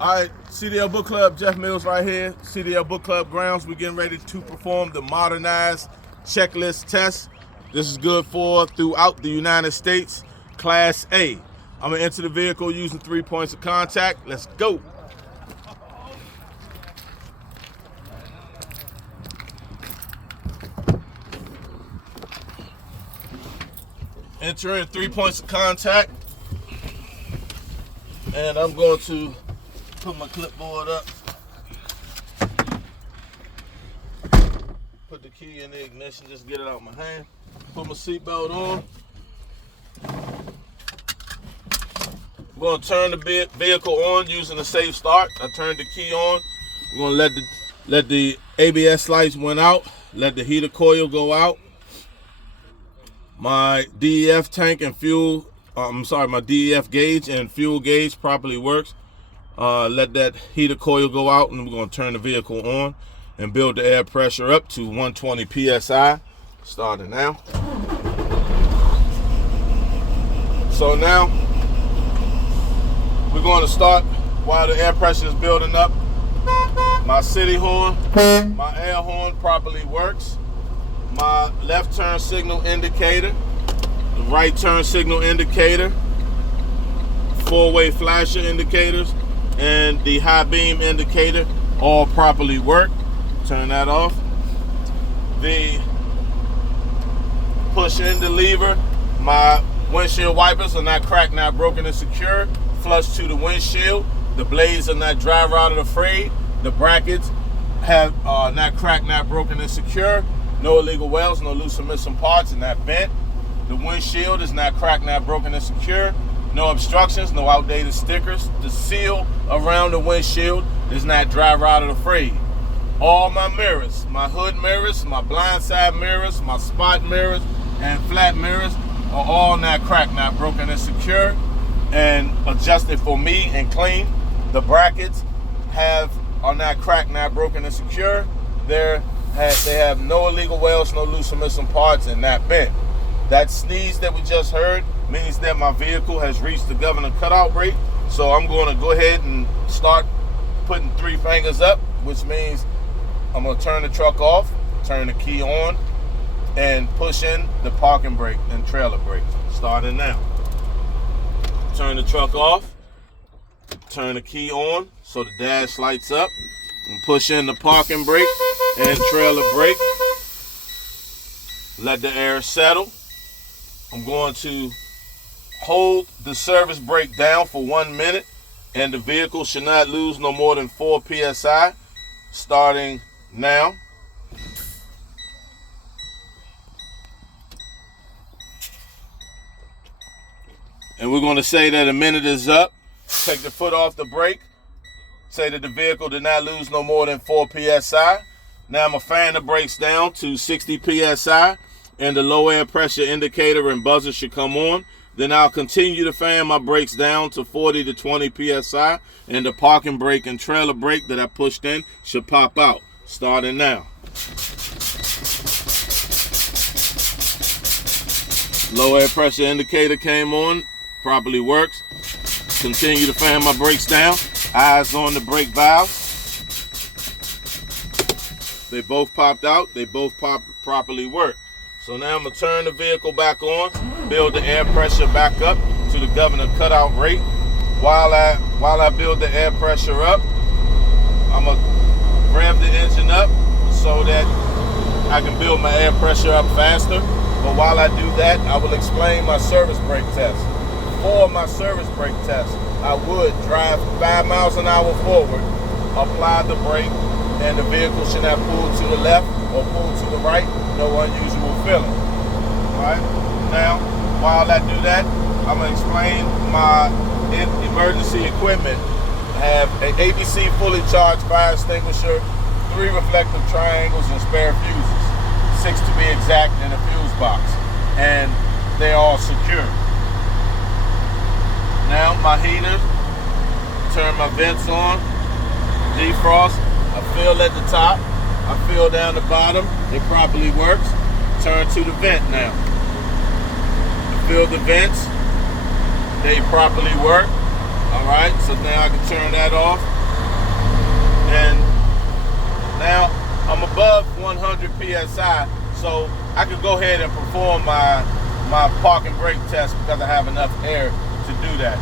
All right, CDL Book Club, Jeff Mills right here. CDL Book Club grounds. We're getting ready to perform the Modernized checklist test. This is good for throughout the United States, Class A. I'm gonna enter the vehicle using 3 points of contact. Let's go. Entering 3 points of contact. And I'm going to put my clipboard up. Put the key in the ignition, just get it out of my hand. Put my seatbelt on. I'm going to turn the vehicle on using a safe start. I turned the key on. We're going to let the ABS lights went out. Let the heater coil go out. My DEF tank and fuel, my DEF gauge and fuel gauge properly works. Let that heater coil go out, and we're going to turn the vehicle on and build the air pressure up to 120 PSI. Starting now. So now we're going to start while the air pressure is building up. My city horn, my air horn properly works. My left turn signal indicator, the right turn signal indicator, four-way flasher indicators, and the high beam indicator all properly work. Turn that off. The push in the lever, my windshield wipers are not cracked, not broken, and secure. Flush to the windshield. The blades are not dry rotted or frayed. The brackets have not cracked, not broken, and secure. No illegal welds, no loose or missing parts, and not bent. The windshield is not cracked, not broken, and secure. No obstructions, no outdated stickers. The seal around the windshield is not dry rotted or frayed. All my mirrors, my hood mirrors, my blind side mirrors, my spot mirrors, and flat mirrors are all not cracked, not broken, and secure, and adjusted for me and clean. The brackets are not cracked, not broken, and secure. They have no illegal welds, no loose or missing parts, and not bent. That sneeze that we just heard means that my vehicle has reached the governor cutout rate. So I'm going to go ahead and start putting 3 fingers up, which means I'm going to turn the truck off, turn the key on, and push in the parking brake and trailer brake. Starting now. Turn the truck off, turn the key on so the dash lights up, and push in the parking brake and trailer brake. Let the air settle. I'm going to hold the service brake down for 1 minute, and the vehicle should not lose no more than 4 PSI. Starting now. And we're going to say that a minute is up. Take the foot off the brake. Say that the vehicle did not lose no more than 4 PSI. Now I'm going to fan the brakes down to 60 PSI, and the low air pressure indicator and buzzer should come on. Then I'll continue to fan my brakes down to 40 to 20 PSI, and the parking brake and trailer brake that I pushed in should pop out. Starting now. Low air pressure indicator came on, properly works. Continue to fan my brakes down. Eyes on the brake valve. They both popped out. They both properly work. So now I'm going to turn the vehicle back on, build the air pressure back up to the governor cutout rate. While I build the air pressure up, I'm going to rev the engine up so that I can build my air pressure up faster. But while I do that, I will explain my service brake test. For my service brake test, I would drive 5 miles an hour forward, apply the brake, and the vehicle should not pull to the left or pull to the right. No unusual feeling. Alright, now while I do that, I'm going to explain my emergency equipment. I have an ABC fully charged fire extinguisher, 3 reflective triangles, and spare fuses, 6 to be exact, in a fuse box, and they're all secure. Now my heater, turn my vents on, defrost. I fill at the top, I fill down the bottom, it properly works. Turn to the vent now. I fill the vents, they properly work. All right, so now I can turn that off. And now I'm above 100 PSI, so I can go ahead and perform my park and brake test because I have enough air to do that.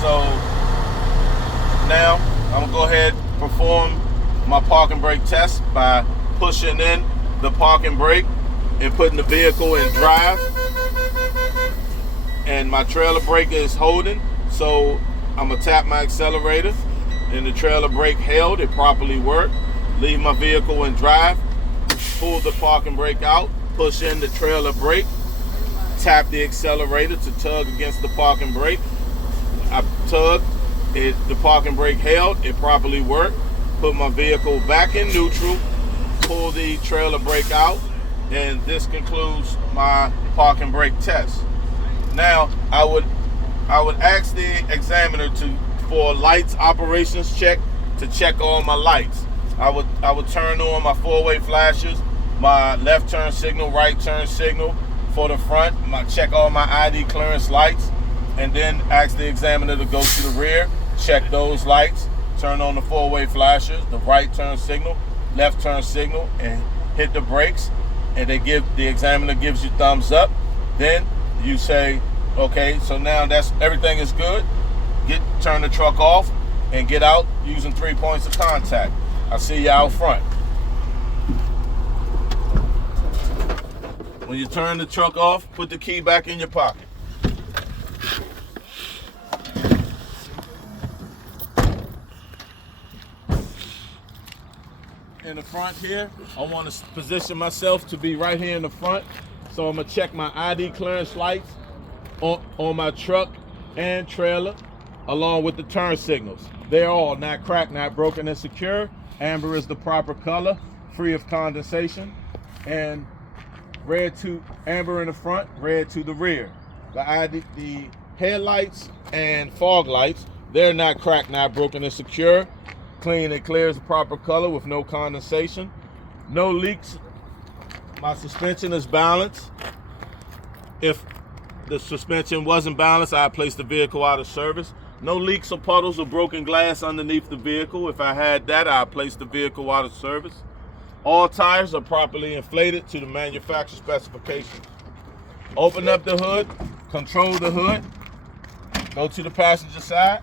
So now I'm gonna go ahead and perform my park and brake test by pushing in the park and brake and putting the vehicle in drive. And my trailer brake is holding, so I'm gonna tap my accelerator and the trailer brake held, it properly worked. Leave my vehicle in drive, pull the park and brake out, push in the trailer brake, tap the accelerator to tug against the park and brake. I tugged, the park and brake held, it properly worked. Put my vehicle back in neutral, pull the trailer brake out, and this concludes my park and brake test. Now, I would ask the examiner for a lights operations check to check all my lights. I would turn on my four-way flashers, my left turn signal, right turn signal for the front, check all my ID clearance lights, and then ask the examiner to go to the rear, check those lights, turn on the four-way flashers, the right turn signal, left turn signal, and hit the brakes, and the examiner gives you thumbs up. Then you say, okay, so now everything is good. Turn the truck off and get out using 3 points of contact. I'll see you out front. When you turn the truck off, put the key back in your pocket. In the front here, I want to position myself to be right here in the front. So I'm gonna check my ID clearance lights on my truck and trailer, along with the turn signals. They're all not cracked, not broken, and secure. Amber is the proper color, free of condensation, and amber in the front, red to the rear. The headlights and fog lights, they're not cracked, not broken, and secure. Clean and clear is the proper color with no condensation. No leaks. My suspension is balanced. If the suspension wasn't balanced, I'd place the vehicle out of service. No leaks or puddles or broken glass underneath the vehicle. If I had that, I'd place the vehicle out of service. All tires are properly inflated to the manufacturer specifications. Open up the hood, control the hood, go to the passenger side.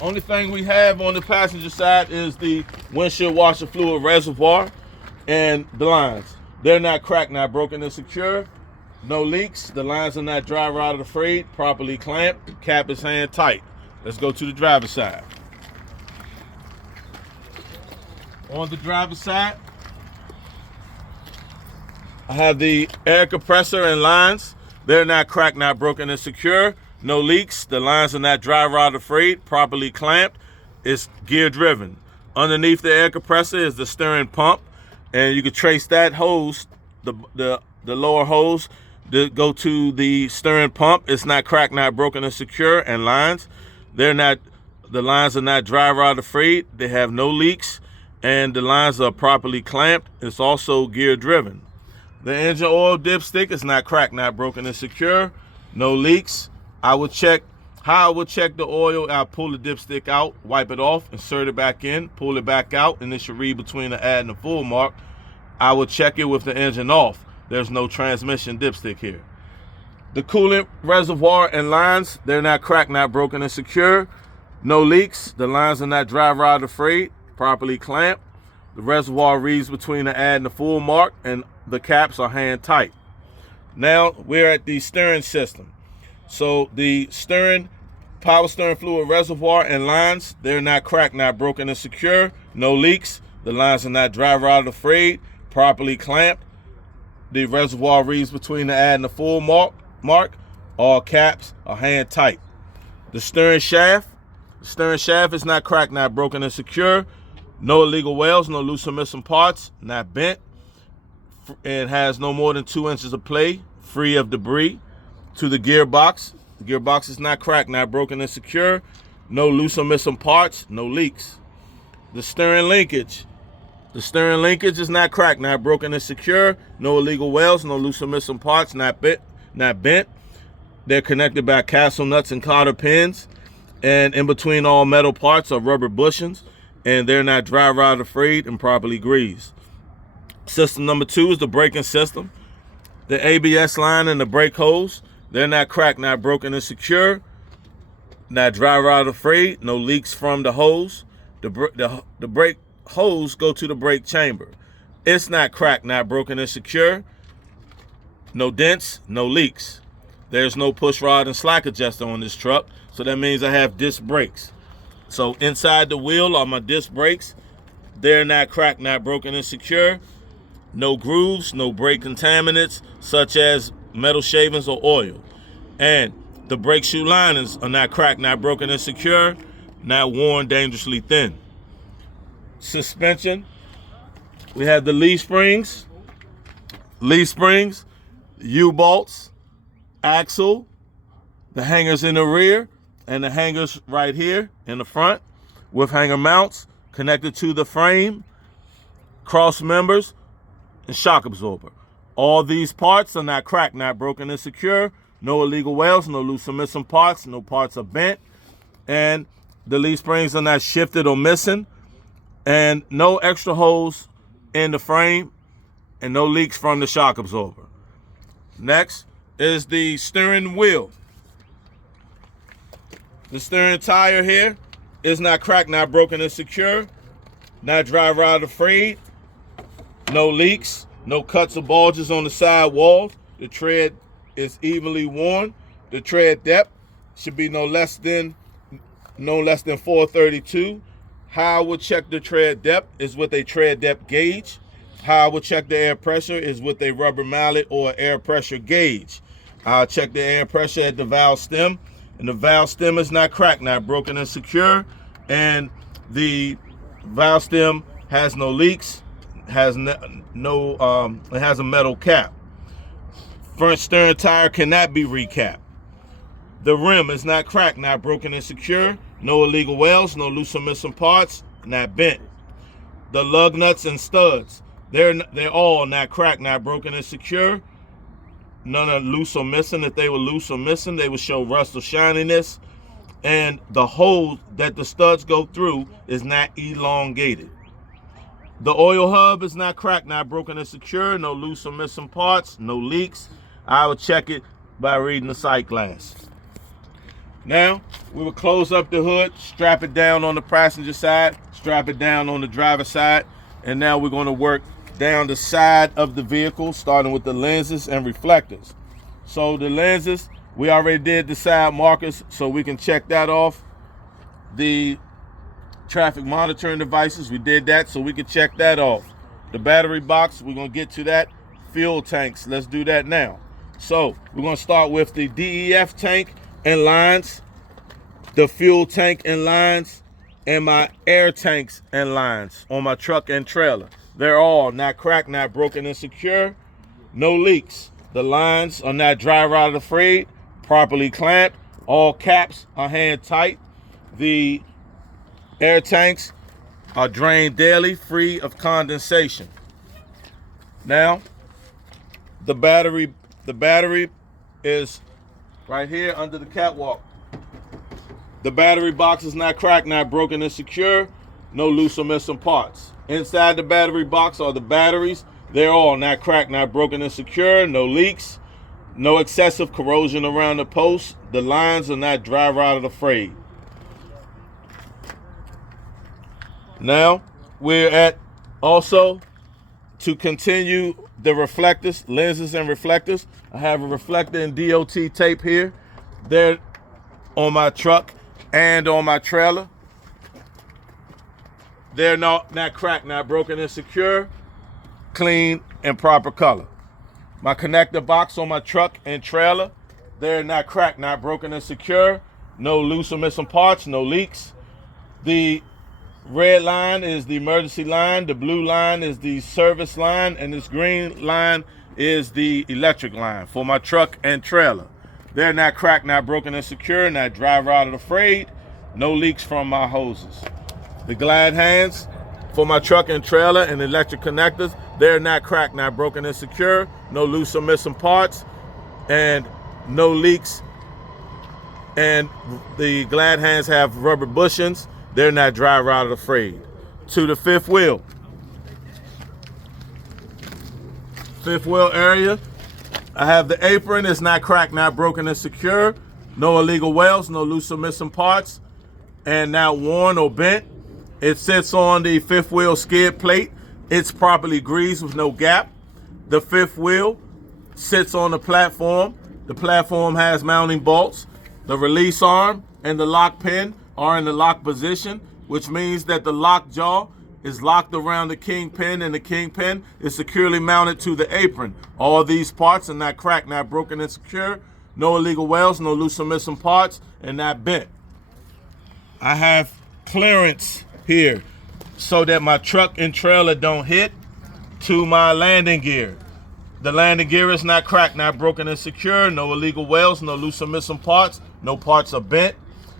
Only thing we have on the passenger side is the windshield washer fluid reservoir and the lines. They're not cracked, not broken, and secure. No leaks. The lines are not dry rotted or frayed, properly clamped. The cap is hand tight. Let's go to the driver's side. On the driver's side, I have the air compressor and lines. They're not cracked, not broken, and secure. No leaks. The lines are not dry rotted or frayed, properly clamped. It's gear driven. Underneath the air compressor is the steering pump, and you can trace that hose, the lower hose, to go to the steering pump. It's not cracked, not broken, and secure. And lines, the lines are not dry rotted or frayed. They have no leaks, and the lines are properly clamped. It's also gear driven. The engine oil dipstick is not cracked, not broken, and secure. No leaks. How I would check the oil. I'll pull the dipstick out, wipe it off, insert it back in, pull it back out, and it should read between the add and the full mark. I would check it with the engine off. There's no transmission dipstick here. The coolant reservoir and lines, they're not cracked, not broken, and secure. No leaks. The lines are not dry rotted or frayed, properly clamped. The reservoir reads between the add and the full mark, and the caps are hand tight. Now we're at the steering system. So the power steering fluid reservoir and lines, they're not cracked, not broken, and secure. No leaks. The lines are not dry rotted or frayed, properly clamped. The reservoir reads between the add and the full mark. All caps are hand tight. The steering shaft is not cracked, not broken, and secure. No illegal welds, no loose or missing parts, not bent. It has no more than 2 inches of play, free of debris. To the gearbox is not cracked, not broken, and secure. No loose or missing parts, no leaks. The steering linkage is not cracked, not broken, and secure. No illegal welds, no loose or missing parts, not bent. They're connected by castle nuts and cotter pins. And in between all metal parts are rubber bushings, and they're not dry rotted frayed and properly greased. System number 2 is the braking system. The ABS line and the brake hose, they're not cracked, not broken, and secure. Not dry rotted frayed, no leaks from the hose. The brake hose go to the brake chamber. It's not cracked, not broken, and secure. No dents, no leaks. There's no push rod and slack adjuster on this truck, so that means I have disc brakes. So inside the wheel are my disc brakes. They're not cracked, not broken, and secure. No grooves, no brake contaminants such as metal shavings or oil. And the brake shoe linings are not cracked, not broken, and secure. Not worn, dangerously thin. Suspension, we have the leaf springs, U-bolts, axle, the hangers in the rear, and the hangers right here in the front with hanger mounts connected to the frame, cross members, and shock absorber. All these parts are not cracked, not broken, and secure. No illegal welds, no loose or missing parts, no parts are bent, and the leaf springs are not shifted or missing, and no extra holes in the frame, and no leaks from the shock absorber. Next is the steering wheel. The steering tire here is not cracked, not broken, and secure. Not dry rotted frayed. No leaks, no cuts or bulges on the side walls. The tread is evenly worn. The tread depth should be no less than 432. How I would check the tread depth is with a tread depth gauge. How I would check the air pressure is with a rubber mallet or air pressure gauge. I'll check the air pressure at the valve stem, and the valve stem is not cracked, not broken, and secure, and the valve stem has no leaks, it has a metal cap. Front steering tire cannot be recapped. The rim is not cracked, not broken, and secure. No illegal welds, no loose or missing parts, not bent. The lug nuts and studs, they're all not cracked, not broken, and secure. None are loose or missing. If they were loose or missing, they would show rust or shininess. And the hole that the studs go through is not elongated. The oil hub is not cracked, not broken, and secure. No loose or missing parts, no leaks. I would check it by reading the sight glass. Now, we will close up the hood, strap it down on the passenger side, strap it down on the driver's side, and now we're going to work down the side of the vehicle, starting with the lenses and reflectors. So the lenses, we already did the side markers, so we can check that off. The traffic monitoring devices, we did that, so we can check that off. The battery box, we're going to get to that. Fuel tanks, let's do that now. So we're going to start with the DEF tank and lines, the fuel tank and lines, and my air tanks and lines on my truck and trailer. They're all not cracked, not broken, and secure. No leaks. The lines are not dry rotted frayed, properly clamped. All caps are hand tight. The air tanks are drained daily, free of condensation. Now, the battery is right here under the catwalk. The battery box is not cracked, not broken, and secure. No loose or missing parts. Inside the battery box are the batteries. They're all not cracked, not broken, and secure. No leaks. No excessive corrosion around the posts. The lines are not dry rotted or frayed. Now, we're at also to continue the reflectors, lenses and reflectors. I have a reflector and DOT tape here. They're on my truck and on my trailer. They're not cracked, not broken, and secure, clean, and proper color. My connector box on my truck and trailer, they're not cracked, not broken, and secure, no loose or missing parts, no leaks. The red line is the emergency line, the blue line is the service line, and this green line is the electric line for my truck and trailer. They're not cracked, not broken, and secure, not dry rotted or frayed, no leaks from my hoses. The glide hands for my truck and trailer and electric connectors, they're not cracked, not broken, and secure, no loose or missing parts, and no leaks And the glad hands have rubber bushings. They're not dry rotted or frayed. To the fifth wheel. Fifth wheel area, I have the apron. It's not cracked, not broken, and secure. No illegal welds, no loose or missing parts, and not worn or bent. It sits on the fifth wheel skid plate. It's properly greased with no gap. The fifth wheel sits on the platform. The platform has mounting bolts. The release arm and the lock pin are in the lock position, which means that the lock jaw is locked around the kingpin, and the kingpin is securely mounted to the apron. All these parts are not cracked, not broken, and secure. No illegal welds, no loose or missing parts, and not bent. I have clearance here so that my truck and trailer don't hit to my landing gear. The landing gear is not cracked, not broken, and secure. No illegal welds, no loose or missing parts. No parts are bent.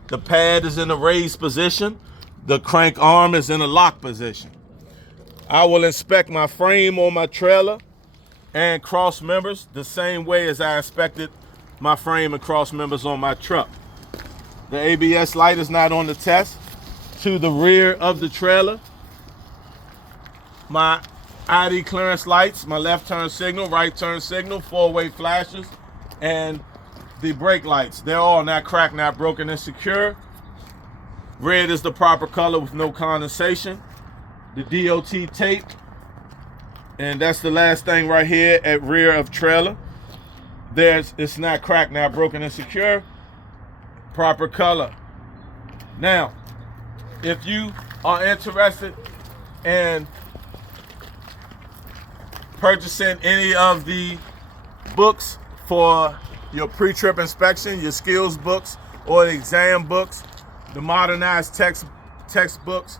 The pad is in a raised position. The crank arm is in a lock position. I will inspect my frame on my trailer and cross members the same way as I inspected my frame and cross members on my truck. The ABS light is not on the test. To the rear of the trailer, my ID clearance lights, my left turn signal, right turn signal, four-way flashes, and the brake lights. They're all not cracked, not broken, and secure. Red is the proper color with no condensation. The DOT tape, and that's the last thing right here at rear of trailer. It's not cracked, not broken, and secure. Proper color. Now, if you are interested in purchasing any of the books for your pre-trip inspection, your skills books or the exam books, the modernized textbooks,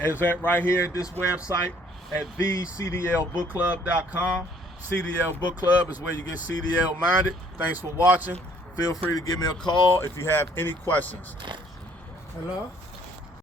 is right here at this website at thecdlbookclub.com. CDL Book Club is where you get CDL minded. Thanks for watching. Feel free to give me a call if you have any questions. Hello?